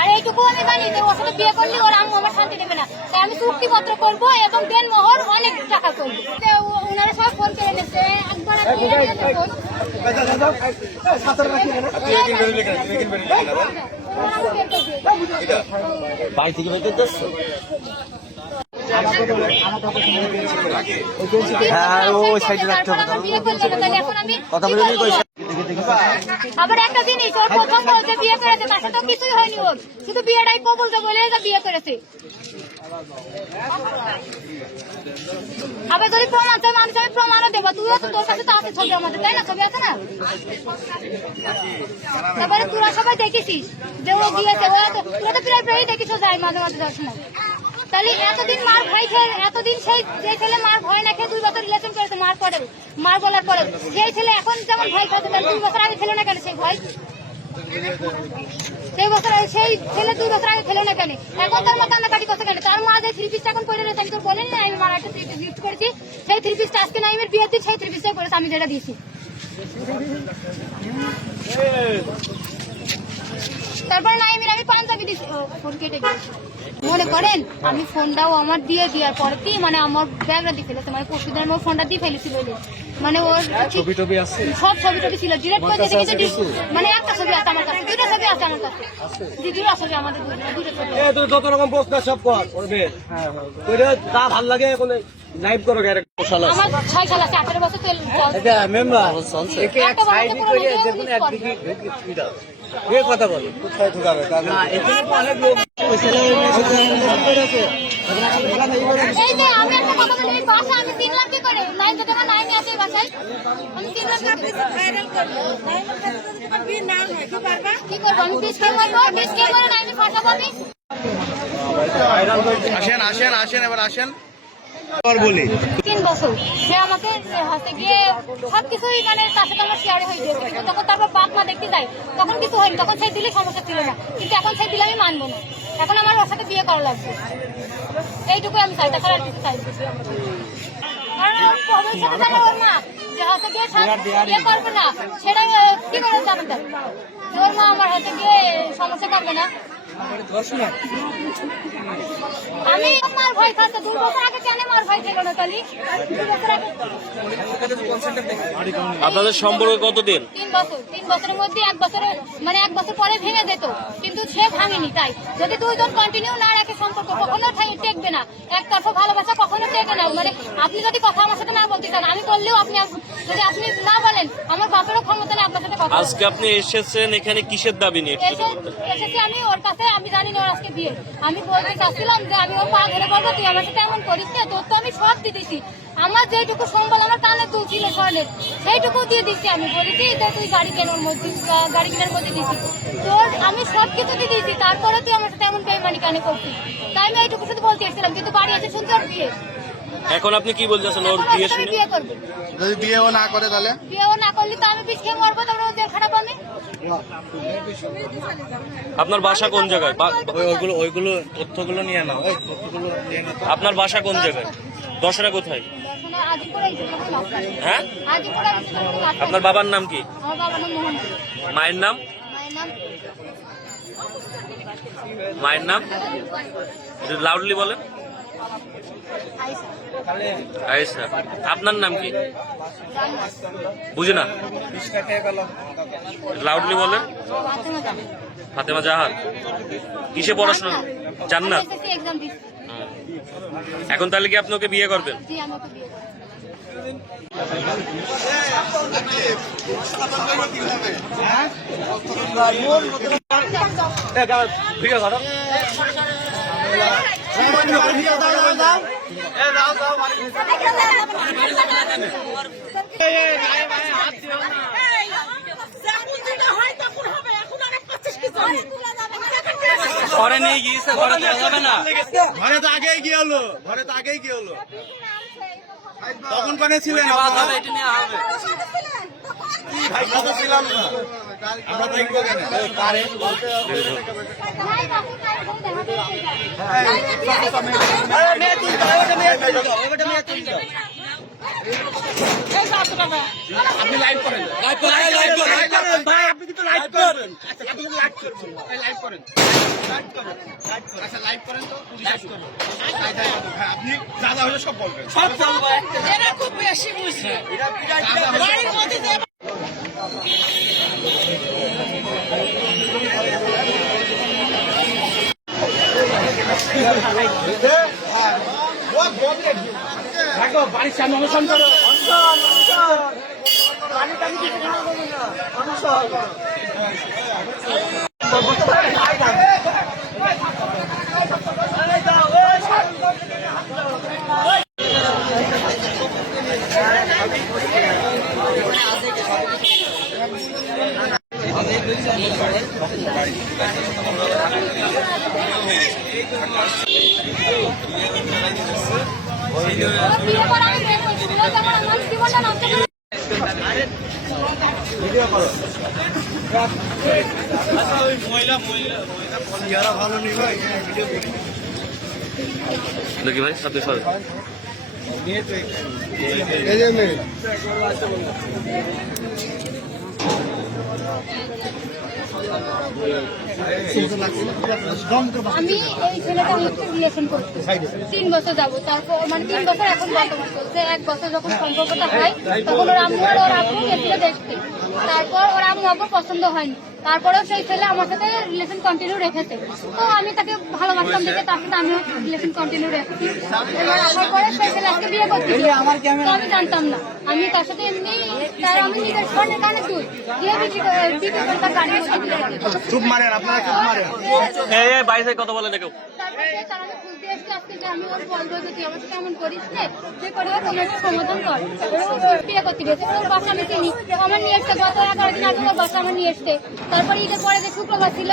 আর এইটুকু আমি জানি যে ওর সাথে বিয়ে করলে ওর আম্মু আমার শান্তি দেবে না, তাই আমি চুক্তিপত্র করবো এবং দেন মোহর অনেক টাকা করবো। ওনারা সব ফোন করে নিচ্ছে, একবার আবার একটা জিনিস, ওর প্রথম বলছে বিয়ে করেছে, তার সাথে কিছুই হয়নি, ওর শুধু বিয়েটাই বলতে বলে বিয়ে করেছে। আবার যদি প্রমাণ চাই মানুষ, আমি প্রমাণও দেবো, তুইও তো তোর কাছে তো আছে ছবি আমাদের, তাই না? ছবি আছে না? তারপরে তোরা সবাই দেখেছিস যে ও গিয়েছে, তোরা তো প্রায় প্রায় দেখিস যায় মাঝে মাঝে দর্শনে। তাহলে এতদিন মার ভয় খেয়ে, এতদিন সেই যে ছেলে মার ভয় না খেয়ে 2 বছর রিলেশন করেছে মার পরে, মার বলার পরে, সেই ছেলে এখন যেমন ভয় খাচ্ছে, তাহলে 2 বছর আগে ছিল না কেন সেই ভয়? সেই বছর সেই ছেলে 2 বছর আগে ছিল না কেন? এখন তার মা কান্নাকাটি করছে কেন? তার মা যে 3 পিসটা এখন করে রয়েছে, আমি তোর বলেনি না আমি মার একটা 3 পিস গিফট করেছি, সেই 3 পিসটা আজকে নাইমের বিয়ের দিন সেই 3 পিসটাই করেছে আমি যেটা দিয়েছি। তারপরে নাইমের আমি পাঞ্জাবি দিয়েছি, ফোন কেটে গেছি। মনে করেন আমি ফোনটাও আমার দিয়ে দেওয়ার পরে কি মানে আমার ব্যাগটা দিয়ে ফেলেছে, মানে পরশুদিন আমার ফোনটা দিয়ে ফেলেছিল, মানে ওর ছবি টবি আছে, সব ছবি টবি ছিল, ডিরেক্ট করে দেখেছে, মানে একটা ছবি আছে আমার কাছে, 2টা ছবি আছে আমার কাছে, দিদির ছবি আমাদের 2টা ছবি। যত রকম প্রশ্ন সব করবে, তা ভাল লাগে লাইভ করো। আমার 6 সাল আছে, 18 বছর তেল কথা বলো, কোথায় ঢুকাবে? অনেক লোক আমি একটা কথা বলি, বাসা আমি 3 লাখ কি করে নাইন যেতে না নাইন আছে বাসায়, আমি 3 লাখ ভাইরাল করব, বিয়ে না হয় কি পারবা, কি করব আমি? ডিসকে মারবো, ডিসকে মারে নাইনে ফাটাবো আমি। আসেন আসেন আসেন, এবার আসেন। 3 বছর সে আমাকে হাতে গিয়ে সবকিছুই মানে তার সাথে আমার শেয়ারে হয়ে গিয়েছে, কিন্তু তখন তারপর বাপ মা দেখতে যায়, তখন কিছু হয়নি, তখন সেই দিলে সমস্যা ছিল না, কিন্তু এখন সেই দিলে আমি মানবো না, এখন আমার ওর সাথে বিয়ে করা লাগবে, এইটুকুই আমি চাই, তাছাড়া আর কিছু চাই। ভবিষ্যতে জানে ওর মা যে হাতে গিয়ে বিয়ে করবে না, সেটা কি করে জানেন? ওর মা আমার হাতে গিয়ে সমস্যা করবে না। আমি মার ভয় খাচ্ছে, 2 বছর আগে কেন মার ভয় ছিল না? তাহলে 2 বছর আগে আপনাদের সম্পর্ক কতদিন? 3 বছর। 3 বছরের মধ্যে 1 বছরে মানে 1 বছর পরে ভেঙে যেত, কিন্তু সে ভাঙেনি। তাই যদি 2 জন কন্টিনিউ না রাখে সম্পর্ক কখনো টেকবে না, একতরফা ভালোবাসা কখনো টেকে না। মানে আপনি যদি কথা আমার সাথে না বলতে চান, আমি বললেও আপনি যদি আপনি না বলেন, আমার বাপেরও ক্ষমতা নেই আপনার সাথে কথা। আজকে আপনি এসেছেন এখানে কিসের দাবি নিয়ে? এসেছি আমি ওর কাছে, আমি জানি না ওর আজকে বিয়ে, আমি বলতে চাচ্ছিলাম যে আমি ওর পা ধরে বলবো তুই আমার সাথে এমন করিস না, তোর তো আমি সব দিতেছি, আমার যেটুকু সম্বল আমার কানে দুল ছিল স্বর্ণের সেইটুকু দিয়ে দিচ্ছি। আমি বলেছি যে তুই গাড়ি কেনার মধ্যে দিচ্ছি, তোর আমি সব কিছু দিয়ে দিয়েছি, তারপরে তুই আমার সাথে এমন বেইমানি কানে করছিস, তাই আমি এইটুকু শুধু বলতে এসেছিলাম। কিন্তু বাড়ি এসে শুনছি ওর বিয়ে। এখন আপনি কি বলতেছেন? ওর বিয়ে শুনে বিয়ে করবে, যদি বিয়েও না করে তাহলে? বিয়েও না করলে তো আমি বিষ খেয়ে মরবো, তারপরে ওদের খারাপ আমি। আপনার বাসা কোন জায়গায়? ওইগুলো তথ্যগুলো নিয়ে নাও, ওই তথ্যগুলো নিয়ে নাও। আপনার বাসা কোন জায়গায়? দশরা কোথায়? হ্যাঁ, আপনার বাবার নাম কি? আমার বাবার নাম মোহন। মায়ের নাম? মায়ের নাম লাউডলি বলেন। আয়েশা। আপনার নাম কি? বুঝি না, লাউডলি বলেন। ফাতেমা জাহান। কিসে পড়াশোনা? জান্নাত। এখন তাহলে কি আপনি ওকে বিয়ে করবেন? ঘরে নিয়ে গিয়েছে, ঘরে দেওয়া যাবে না। ঘরে তো আগেই কি হলো, ঘরে তো আগেই কি হলো, তখন কোনে ছিলেন? বাদ হবে, এটা নিয়ে হবে। ভাই কত ছিলাম না, আমরা দেখবো কেন? আপনি লাইভ করেন, লাইভ করেন, লাইভ করেন ভাই, আপনি কিন্তু লাইভ করেন। আচ্ছা আপনি কিন্তু লাইভ করবেন, লাইভ করেন, লাইভ করেন, আচ্ছা লাইভ করেন তো, লাইভ করবেন। আপনি যা যা হলো সব বলবেন, সব বলবো। এরা খুব বেশি বুঝে বাড়ির মধ্যে যে দেখো বাড়ির সামনে অনুসরণ করো, বিয়ে করা আমি বের করছি ও যখন আমার জীবনটা নষ্ট করে ভিডিও করো। যারা ভালো নেই ভাই ভিডিও করি। দেখি ভাই, আপনি সরে। এই যে মেয়ে আমি এই ছেলেটা আমার সাথে রিলেশন করছি 3 বছর যাবো, তারপর মানে 3 বছর এখন বর্তমান চলছে। 1 বছর যখন সম্পর্কটা হয় তখন ওর আম্মু আর ওর আব্বু গেছিল দেখতে, তারপর ওর আম্মু আব্বু পছন্দ হয়নি, তারপরেও সেই ছেলে আমার সাথে রিলেশন কন্টিনিউ রেখেছে। তো আমি তাকে ভালোবাসতাম দেখে তার সাথে আমিও রিলেশন কন্টিনিউ রেখেছি। এবার আসার পরে সেই ছেলে আজকে বিয়ে করতে তো আমি জানতাম না, আমি তার সাথে এমনি তার আমি নিজের স্বর্ণের কানে দুই দিয়ে বিক্রি করে তার গাড়ির মধ্যে দিয়ে রাখি। চুপ মারেন, আপনারা চুপ মারেন। এই বাইরে কথা বলে দেখো। তারপরে তারা খুলতে এসছে আজকে যে আমি ওর বলবো যে তুই আমার সাথে এমন করিস না, তুই করে ওর কোনো একটা সমাধান কর। ওর বিয়ে করতে গেছে, ওর বাসা আমি চিনি, আমার নিয়ে এসছে গত 11 দিন আগে ওর বাসা আমার নিয়ে এসছে। তারপরে ঈদের পরে যে শুক্রবার ছিল,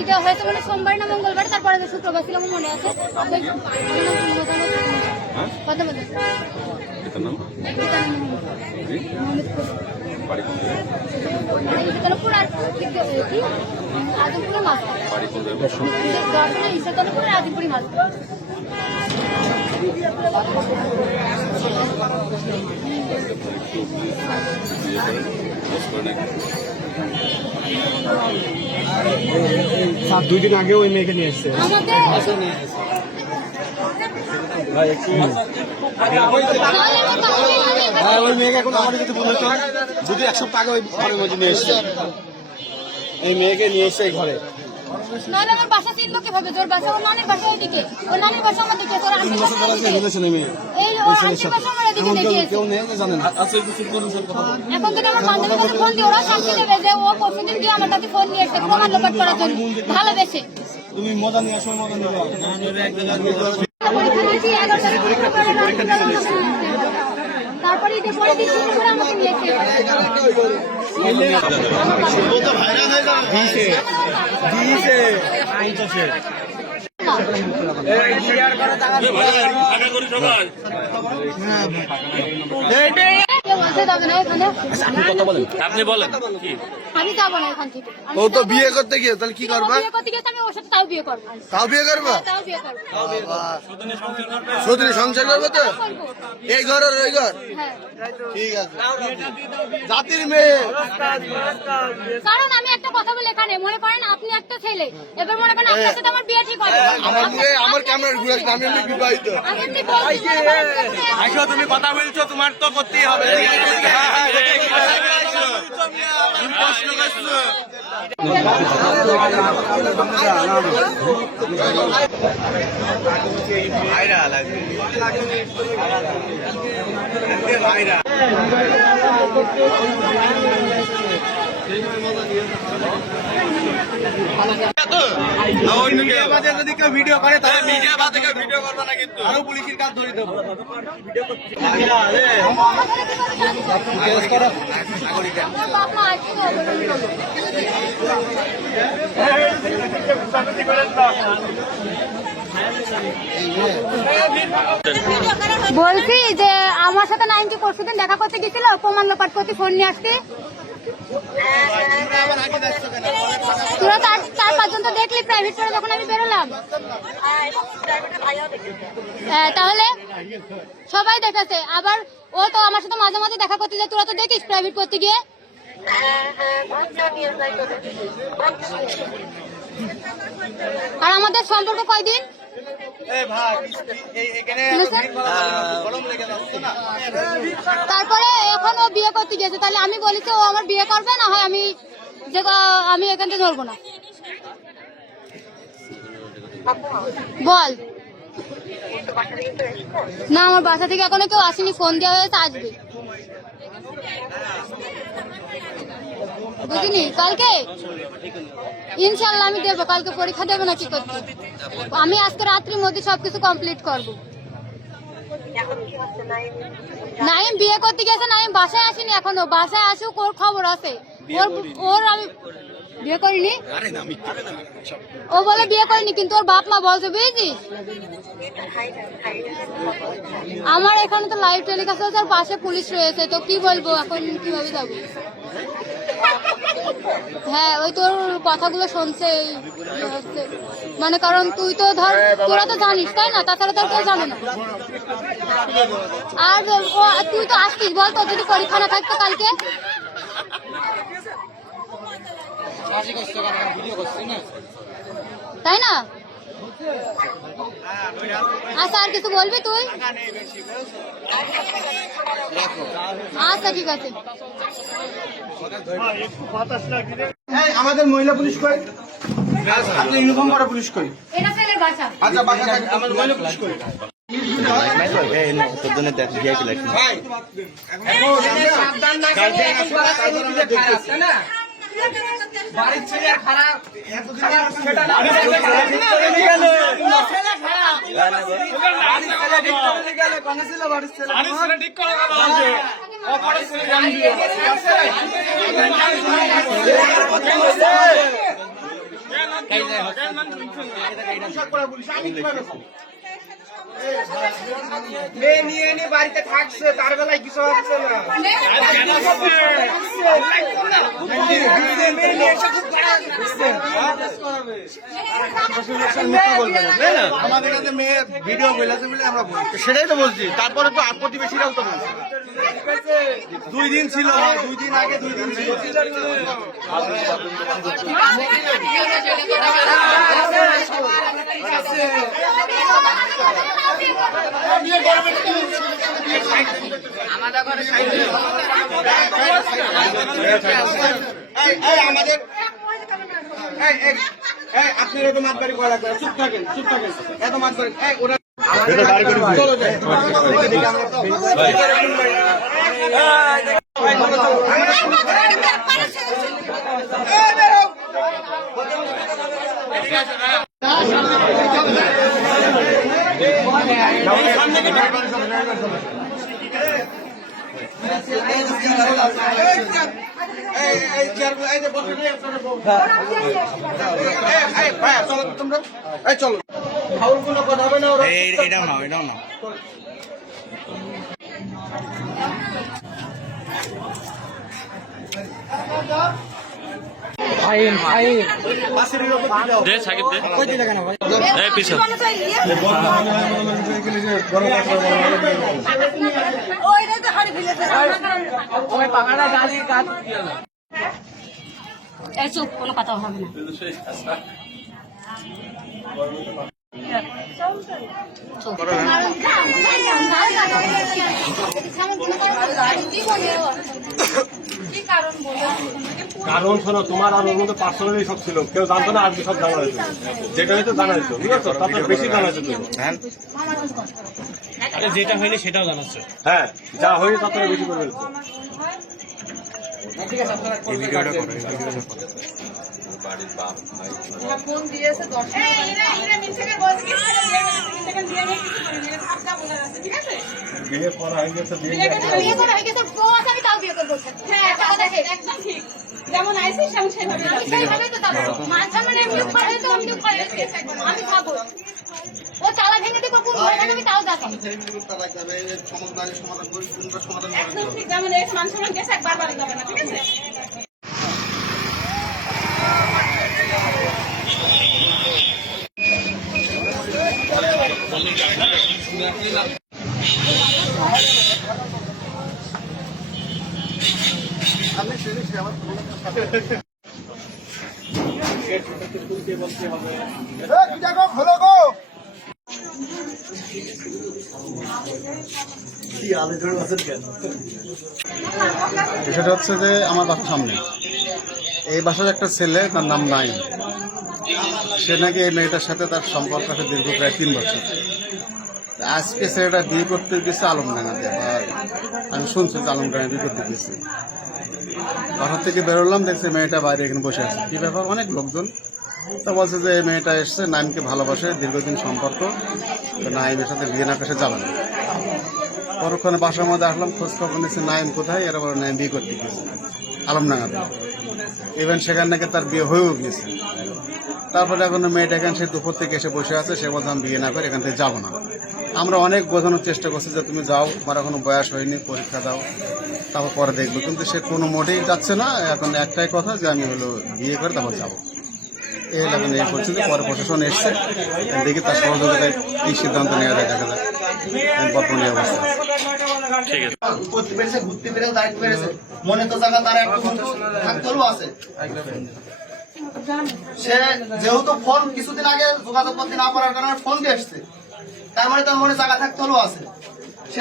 ঈদে হয়তো মানে সোমবার না মঙ্গলবার, তারপরে যে শুক্রবার ছিল আমার মনে আছে। কথা বলতে ইসেতলপুর আর কি আজমপুরের মাছ দর্শনা ইসেতলপুর আর আজমপুরি মাছ। স্যার 2 দিন আগে ওই মেয়েকে নিয়ে এসছে। আমাদের হ্যাঁ ওই মেয়েকে এখন আমাদের কাছে বলেছে যদি 1 সপ্তাহ আগে ওই ঘরের মধ্যে নিয়ে এসছে, এই মেয়েকে নিয়ে এসছে এই ঘরে। নাহলে আমার বাসা চিনলো কিভাবে? তোর বাসা ওর নানির বাসা ওইদিকে, ওর নানির বাসা আমার দিকে, তোর আন্টির বাসা ওইদিকে। এই ওর আন্টির বাসা আমার এদিকে দেখিয়েছে। কেউ নেই জানেন। এখন থেকে আমার বান্ধবীর কাছে ফোন দিয়ে ওরা সাক্ষী দেবে যে ও পরশুদিন গিয়ে আমার কাছে ফোন নিয়ে এসছে প্রমাণ লোপাট করার জন্য, ভালোবেসে। তুমি মজা নিয়ে আসো, মজা নিয়ে পরীক্ষা দিয়েছি 11 তারিখ তারপরে ঈদের পরে দিন করে আমাকে নিয়ে এসছে। আপনি বলেন কি? আমি যাবো না এখান থেকে। ও তো বিয়ে করতে গিয়ে তাহলে কি করবা? বিয়ে করতে গেছে আমি ওর সাথে তাও বিয়ে করবো, তাও বিয়ে করবা? তাও বিয়ে করবো। শুধু সংসার করবে তো? এই ঘর আর ওই ঘর? হ্যাঁ, ঠিক আছে। জাতির মেয়ে কারণ আমি একটা কথা বলে এখানে মনে করেন আপনি একটা ছেলে, এবার মনে করেন আপনার সাথে আমার বিয়ে ঠিক হবে। আমার ক্যামেরার ঘুরে আসলে আমি এমনি বিবাহিত। আমি এমনি বলছি, মনে করেন আইসো তুমি কথা বলছো, তোমার তো করতেই হবে। প্রশ্ন করছো ভাইরা লাগবে ভাইরা মিডিয়া বাদে যদি কেউ ভিডিও করে তাহলে মিডিয়া বাদে কেউ ভিডিও করবে না কিন্তু আরো পুলিশের কাজ ধরে দেবো আমার বাপ মা আছে বলছি যে আমার সাথে 90 পরশুদিন দেখা করতে গেছিল প্রমাণ লোপাট করতে ফোন নিয়ে আসতে তোরা 4-5 জন তো দেখলি প্রাইভেট করে যখন আমি বেরোলাম তাহলে সবাই দেখেছে আবার ও তো আমার সাথে মাঝে মাঝে দেখা করতে যায় তোরা তো দেখিস প্রাইভেট করতে গিয়ে আর আমাদের সম্পর্ক কয়দিন তারপরে এখন ও বিয়ে করতে গেছে তাহলে আমি বলেছি ও আমার বিয়ে করবে না হয় আমি আমি এখান থেকে ধরবো না বল না আমার বাসা থেকে এখনো কেউ আসেনি ফোন দেওয়া হয়েছে আসবে বুঝিনি কালকে ইনশাল্লাহ আমি দেবো কালকে পরীক্ষা দেবো না কি করতে আমি আজকে রাত্রির মধ্যে সবকিছু কমপ্লিট করবো নাইম বিয়ে করতে গেছে নাইম বাসায় আসেনি এখনো বাসায় আসুক ওর খবর আছে ওর আমি বিয়ে করিনি ও বলে বিয়ে করিনি কিন্তু ওর বাপ মা বলছে বুঝেছিস আমার এখানে তো লাইভ টেলিকাস্ট হচ্ছে আর পাশে পুলিশ রয়েছে তো কি বলবো এখন কিভাবে যাবো হ্যাঁ ওই তোর কথাগুলো শুনছে মানে কারণ তুই তো ধর তোরা তো জানিস তাই না তাছাড়া তোর কেউ জানে না আর তুই তো আসতিস বল তোর যদি পরীক্ষা না থাকতো কালকে তাই না আচ্ছা আর কিছু বলবি তুই আচ্ছা ঠিক আছে আমাদের মহিলা পুলিশ কই আপনি ইউনিফর্ম করা পুলিশ কই এটা ছেলের বাসা আচ্ছা বাসা আমার মহিলা পুলিশ কই ভাই সাবধান না করলে এখন খারাপ না বাড়ির ছেলে খারাপ সেটা না ছেলে খারাপ বাড়ির ছেলে ঠিক করে গেল কোন ছিল বাড়ির ছেলে ঠিক করে গেল অপরে ছেলে জান দিও মেয়ে নিয়ে এনে বাড়িতে থাকছে তার বেলায় কিছু হচ্ছে না আমাদের কাছে মেয়ে ভিডিও বলেছে বলে আমরা সেটাই তো বলছি তারপরে তো প্রতিবেশীরাও তো বলছে 2 দিন ছিল 2 দিন আগে 2 দিন ছিল আমাদের আপনি এত মাতবাড়ি করা লাগবে চুপ থাকেন এত মাতবাড়ি ওরা চলো যাই চলো তোমরা চলো ফাউল কোনো কথা হবে না এটাও না দে সাকিব দে পিছন চুপ কোনো কথা হবে না কারণ শোনো তোমার আর ওর মধ্যে পার্সোনালি সব ছিল কেউ জানতো না আজকে সব জানা হয়েছে যেটা হয়তো জানা হয়েছে বুঝেছো তারপরে বেশি জানা হয়েছে যেটা হয়নি সেটাও জানাচ্ছ হ্যাঁ যা হয়েছে তার থেকে বেশি করে ফেলছো বাড়ির বাপ ভাই ফোন দিয়েছে 10 ঠিক আছে বিয়ে করা হয়ে গেছে বিয়ে করা হয়ে গেছে, বউ আছে, আমি তাও বিয়ে করবো। হ্যাঁ টাকা দেখে একদম ঠিক যেমন আইছিস আমি সেভাবে আমি সেইভাবেই তো যাবো। মাঝে মানে এমনি ঘরে তো আমি তো ঘরে আমি যাবো। ও তালা ভেঙে দিবো, কোন ঘরে থাকে আমি তাও যাবো। একদম ঠিক যেমন এই মান সম্মান গেছে একবার বাড়ি যাবে না ঠিক আছে বিষয়টা হচ্ছে যে আমার বাসার সামনে এই বাসার একটা ছেলে, তার নাম নাইম। সে নাকি এই মেয়েটার সাথে তার সম্পর্ক আছে দীর্ঘ প্রায় 3 বছর। আজকে ছেলেটা বিয়ে করতে গেছে আলমডাঙ্গাতে, আমি শুনছি যে আলমডাঙ্গা বিয়ে করতে গেছে। বাসা থেকে বেরোলাম, দেখছি মেয়েটা বাইরে এখানে বসে আছে। কি ব্যাপার, অনেক লোকজন তো বলছে যে এই মেয়েটা এসছে, নাইমকে ভালোবাসে, দীর্ঘদিন সম্পর্ক, তো নাইমের সাথে বিয়ে না পেশে যাবে না। পরক্ষণে বাসার মধ্যে আসলাম, খোঁজ খবর নিচ্ছে নাইম কোথায়, এরা বলে নাইম বিয়ে করতে গেছে আলমডাঙ্গাতে। ইভেন সেখানে নাকি তার বিয়ে হয়েও গেছে। তারপরে এখন মেয়েটা এখানে সে দুপুর থেকে এসে বসে আছে, সে বলছে আমি বিয়ে না করে এখান থেকে যাবো না। আমরা অনেক বোঝানোর চেষ্টা করছি যে তুমি যাও, তোমার এখনো বয়স হয়নি, পরীক্ষা দাও, তারপর পরে দেখবো। কিন্তু সে কোনো মোটেই যাচ্ছে না। এখন একটাই কথা যে আমি হলো বিয়ে করে তারপর যাবো। এই এখন এই পরিস্থিতি, পরে প্রশাসন এসছে, দেখি তার সহযোগিতায় এই সিদ্ধান্ত নেওয়া যায়, দেখা যায় বর্তমানে অবস্থা। ঠিক আছে। করতে পেরেছে, ঘুরতে পেরেছে, দাঁড়াতে পেরেছে, মনে তো জায়গা তার একটা বন্ধু থাকতেও আছে। সে যেহেতু ফোন কিছুদিন আগে যোগাযোগ করতে না পারার কারণে ফোন দিয়ে এসছে, তার মানে তার মনে জায়গা থাকতে হলেও আছে, সে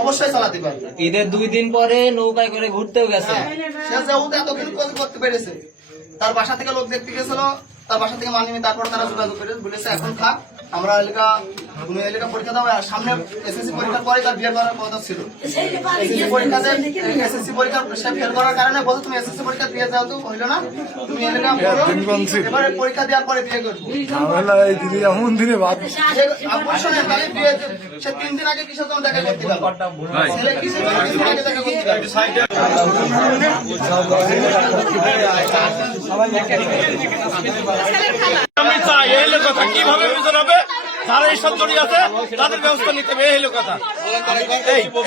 অবশ্যই চালাতে পারবে। ঈদের 2 দিন পরে নৌকায় করে ঘুরতেও গেছে। সে যেহেতু এতদিন করতে পেরেছে, তার বাসা থেকে লোক দেখতে গেছিল, তার বাসা থেকে মানিয়ে তারপর তারা যোগাযোগ করে বলেছে এখন থাক, আমরা এলাকা তুমি এলাকা পরীক্ষা দাও। আর সামনে এসএসসি পরীক্ষার পরে তার বিয়ে করার কথা ছিল। এসএসসি পরীক্ষাতে এসএসসি পরীক্ষা সে ফেল করার কারণে বলতো তুমি এসএসসি পরীক্ষা দিয়ে যাও, তো হইলো না, তুমি এলাকা পড়ো, এবারে পরীক্ষা দেওয়ার পরে বিয়ে করবো। তাহলে বিয়ে সে 3 দিন আগে কিসের জন্য দেখা করতে গেল? ছেলে কিসের জন্য 3 দিন আগে দেখা করতে গেল? আমি চাই এই হলো কথা, কিভাবে বিচার হবে, যারা এইসব জড়িয়ে আছে তাদের ব্যবস্থা নিতে হবে, এই হলো কথা।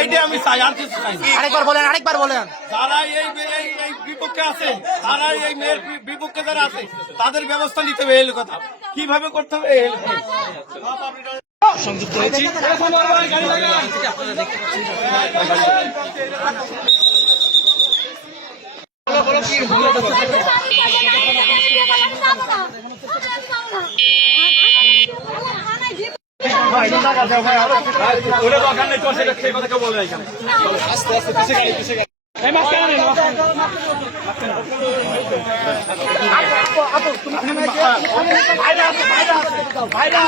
এইটাই আমি চাই, আর কিছু চাই না। আরেকবার বলেন। যারা এই বিপক্ষে আছে, যারা এই মেয়ের বিপক্ষে যারা আছে, তাদের ব্যবস্থা নিতে হবে, এই হলো কথা। কিভাবে করতে হবে, এই হলো কথা। সংযুক্ত হয়েছি। ওটা দরকার নেই, তোর সেটা সেই কথা কেউ বলে না এখানে। আস্তে আস্তে পিছিয়ে গাড়ি, পিছিয়ে গাড়ি। এই মাঝখানে নেন, মাঝখানে। ভাইরা